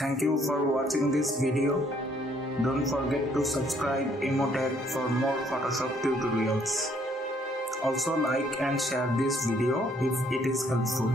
Thank you for watching this video. Don't forget to subscribe Emotech for more Photoshop tutorials. Also like and share this video if it is helpful.